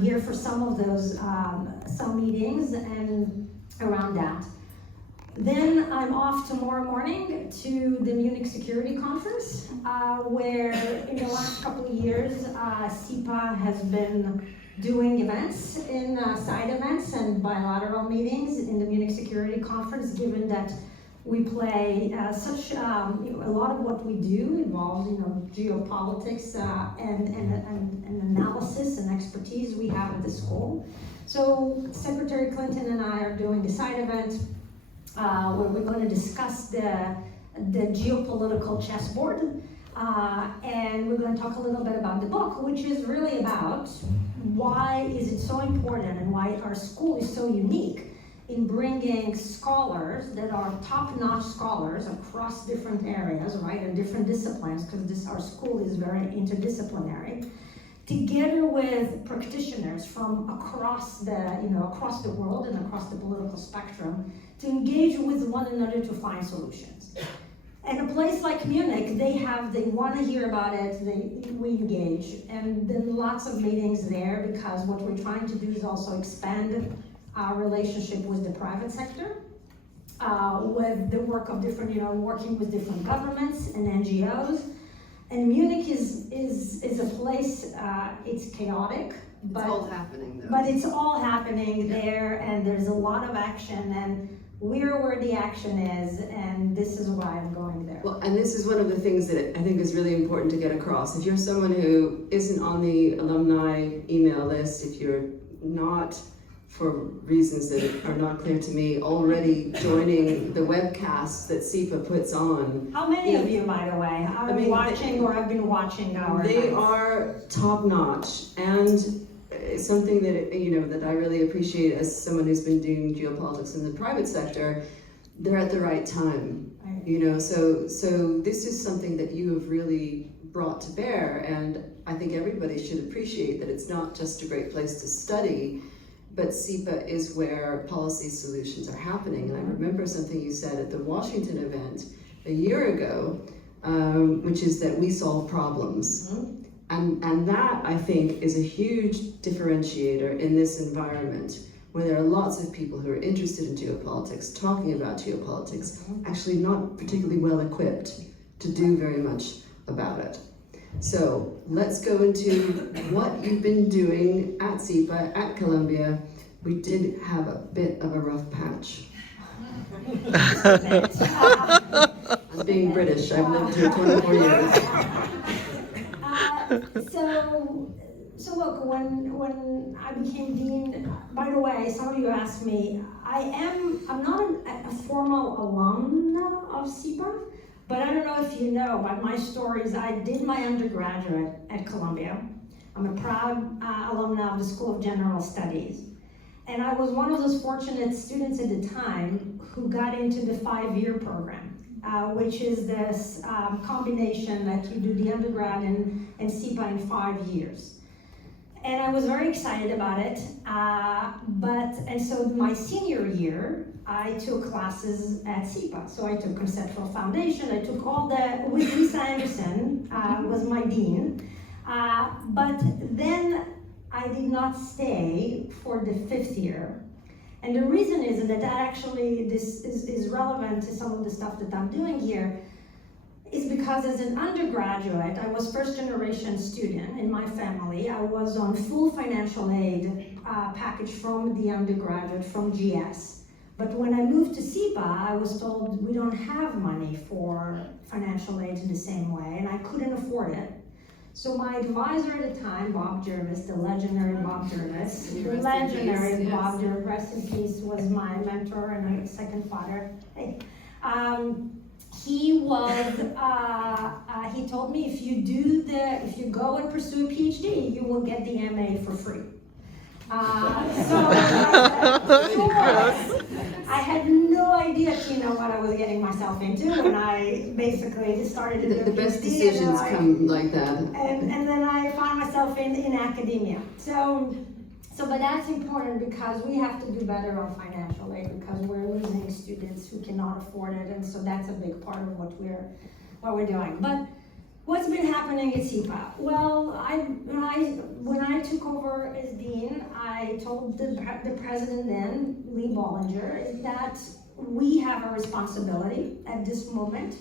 here for some of those, some meetings and around that. Then I'm off tomorrow morning to the Munich Security Conference, where in the last couple of years, SIPA has been doing events, side events and bilateral meetings in the Munich Security Conference, given that we play a lot of what we do involves, geopolitics and analysis and expertise we have at the school. So Secretary Clinton and I are doing a side event where we're going to discuss the geopolitical chessboard, and we're going to talk a little bit about the book, which is really about why is it so important and why our school is so unique in bringing scholars that are top-notch scholars across different areas, right, and different disciplines, because our school is very interdisciplinary, together with practitioners from across the world and across the political spectrum, to engage with one another to find solutions. And a place like Munich, they want to hear about it, we engage, and then lots of meetings there, because what we're trying to do is also expand our relationship with the private sector, with the work of different, working with different governments and NGOs. And Munich is a place, it's chaotic. It's all happening though. But it's all happening there, and there's a lot of action, and we're where the action is, and this is why I'm going there. Well, and this is one of the things that I think is really important to get across. If you're someone who isn't on the alumni email list, if you're not, for reasons that are not clear to me, already joining the webcasts that SIPA puts on. How many of you, by the way, are watching or have been watching our They events? are top notch, and something that that I really appreciate as someone who's been doing geopolitics in the private sector. They're at the right time, right. So this is something that you have really brought to bear, and I think everybody should appreciate that it's not just a great place to study, but SIPA is where policy solutions are happening. And I remember something you said at the Washington event a year ago, which is that we solve problems. Mm-hmm. And that, I think, is a huge differentiator in this environment, where there are lots of people who are interested in geopolitics, talking about geopolitics, actually not particularly well equipped to do very much about it. So let's go into what you've been doing at SIPA, at Columbia. We did have a bit of a rough patch. I'm being British, I've lived here 24 years. So look, when I became dean, by the way, some of you asked me, I'm not a formal alumna of SIPA, but I don't know if you know, but my story is I did my undergraduate at Columbia. I'm a proud alumna of the School of General Studies. And I was one of those fortunate students at the time who got into the 5-year program, which is this combination that you do the undergrad and SIPA in 5 years. And I was very excited about it, and so my senior year, I took classes at SIPA. So I took Conceptual Foundation, I took with Lisa Anderson, was my dean. But then I did not stay for the 5th year. And the reason is that actually this is relevant to some of the stuff that I'm doing here, is because as an undergraduate, I was first-generation student in my family. I was on full financial aid package from the undergraduate, from GS. But when I moved to SIPA, I was told we don't have money for financial aid in the same way, and I couldn't afford it. So my advisor at the time, Bob Jervis, the legendary Bob Jervis, Bob Jervis, rest in peace, was my mentor and a second father. Hey. He told me if you go and pursue a PhD, you will get the MA for free. So I had no idea, what I was getting myself into when I basically started to do the best decisions come like that. And then I found myself in academia. But that's important because we have to do better on financial aid because we're losing students who cannot afford it, and so that's a big part of what we're doing. But What's been happening at SIPA? Well, when I took over as dean, I told the president then, Lee Bollinger, that we have a responsibility at this moment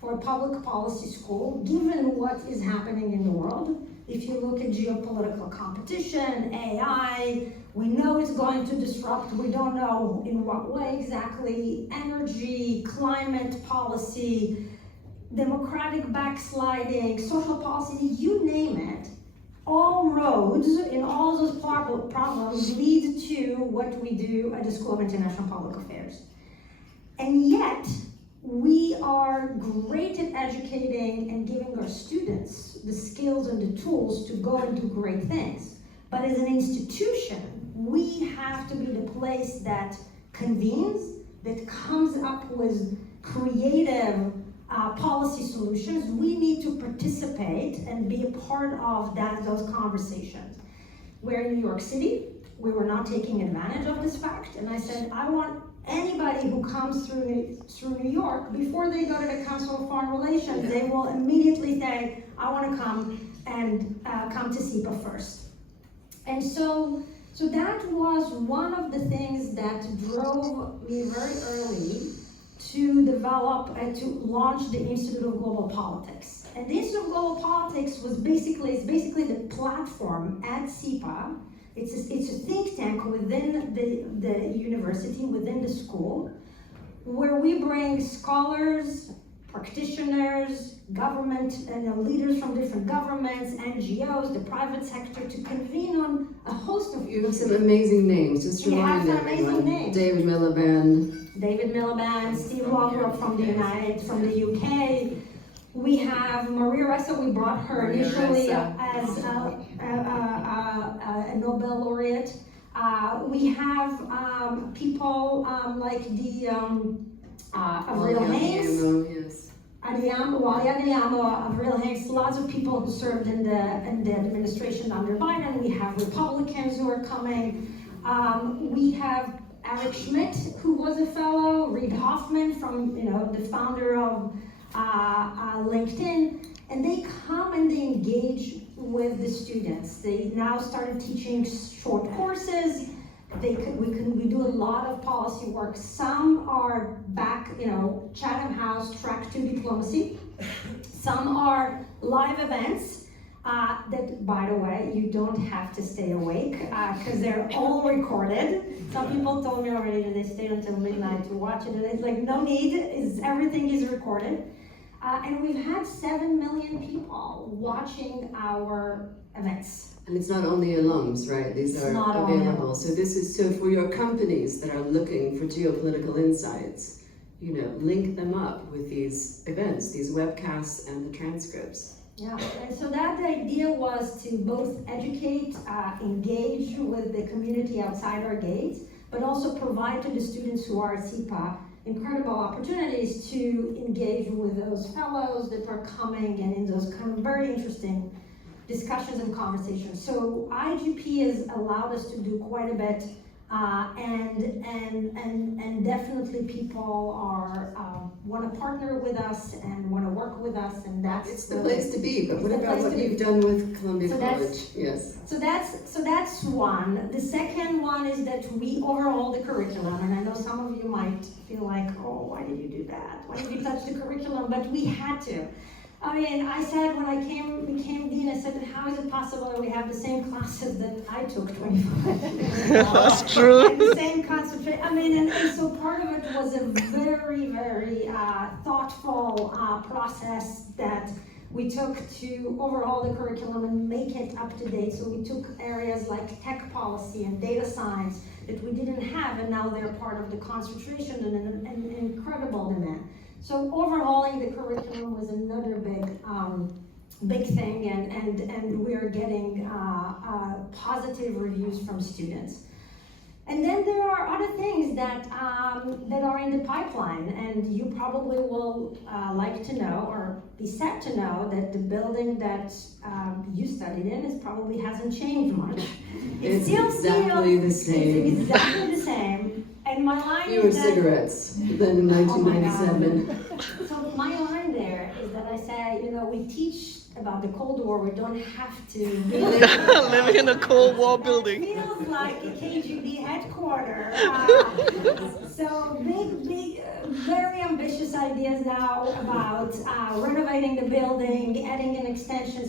for a public policy school, given what is happening in the world. If you look at geopolitical competition, AI, we know it's going to disrupt, we don't know in what way exactly, energy, climate policy, democratic backsliding, social policy, you name it. All roads in all those problems lead to what we do at the School of International Public Affairs. And yet, we are great at educating and giving our students the skills and the tools to go and do great things. But as an institution, we have to be the place that convenes, that comes up with creative policy solutions. We need to participate and be a part of those conversations. We're in New York City. We were not taking advantage of this fact, and I said, I want anybody who comes through New York, before they go to the Council of Foreign Relations, they will immediately say, I want to come and come to SIPA first. And so that was one of the things that drove me very early to develop and to launch the Institute of Global Politics. And the Institute of Global Politics was basically the platform at SIPA. It's a think tank within the university, within the school, where we bring scholars, practitioners, government, and leaders from different governments, NGOs, the private sector, to convene on a host of You have some amazing names, just remind everyone. David Miliband, Steve Waldrop from the UK. We have Maria Ressa. We brought her initially as a Nobel laureate. We have people like the Avril Haines. Wally Adeyemo, Avril Haines, lots of people who served in the administration under Biden. We have Republicans who are coming. We have Eric Schmidt, who was a fellow, Reid Hoffman from the founder of LinkedIn, and they come and they engage with the students. They now started teaching short courses. We do a lot of policy work. Some are back, Chatham House, track 2 diplomacy. Some are live events that, by the way, you don't have to stay awake because they're all recorded. Some people told me already that they stayed until midnight to watch it, and it's like, no need, everything is recorded. And we've had 7 million people watching our events. And it's not only alums, right? These are available. So for your companies that are looking for geopolitical insights, link them up with these events, these webcasts and the transcripts. Yeah, and so that the idea was to both educate, engage with the community outside our gates, but also provide to the students who are at SIPA incredible opportunities to engage with those fellows that are coming and in those kind of very interesting discussions and conversations. So IGP has allowed us to do quite a bit, and definitely people are want to partner with us and want to work with us, and it's the place to be. But what about what you've done with Columbia College? Yes. So that's one. The second one is that we overhaul the curriculum, and I know some of you might feel like, oh, why did you do that? Why did you touch the curriculum? But we had to. I mean, I said when I became dean, I said, how is it possible that we have the same classes that I took 25 years ago? That's true. And the same concentration. I mean, and so part of it was a very, very thoughtful process that we took to overhaul the curriculum and make it up to date. So we took areas like tech policy and data science that we didn't have, and now they're part of the concentration and an incredible demand. So overhauling the curriculum was another big thing, and we're getting positive reviews from students. And then there are other things that are in the pipeline, and you probably will like to know or be sad to know that the building that you studied in probably hasn't changed much. It's exactly the same. It's exactly the same. And my line Fewer is that, cigarettes than in 1997. So my line there is that I I say, you know, we teach about the Cold War, we don't have to be Living in a Cold War building. It feels like a KGB headquarters. So big, very ambitious ideas now about renovating the building, adding an extension.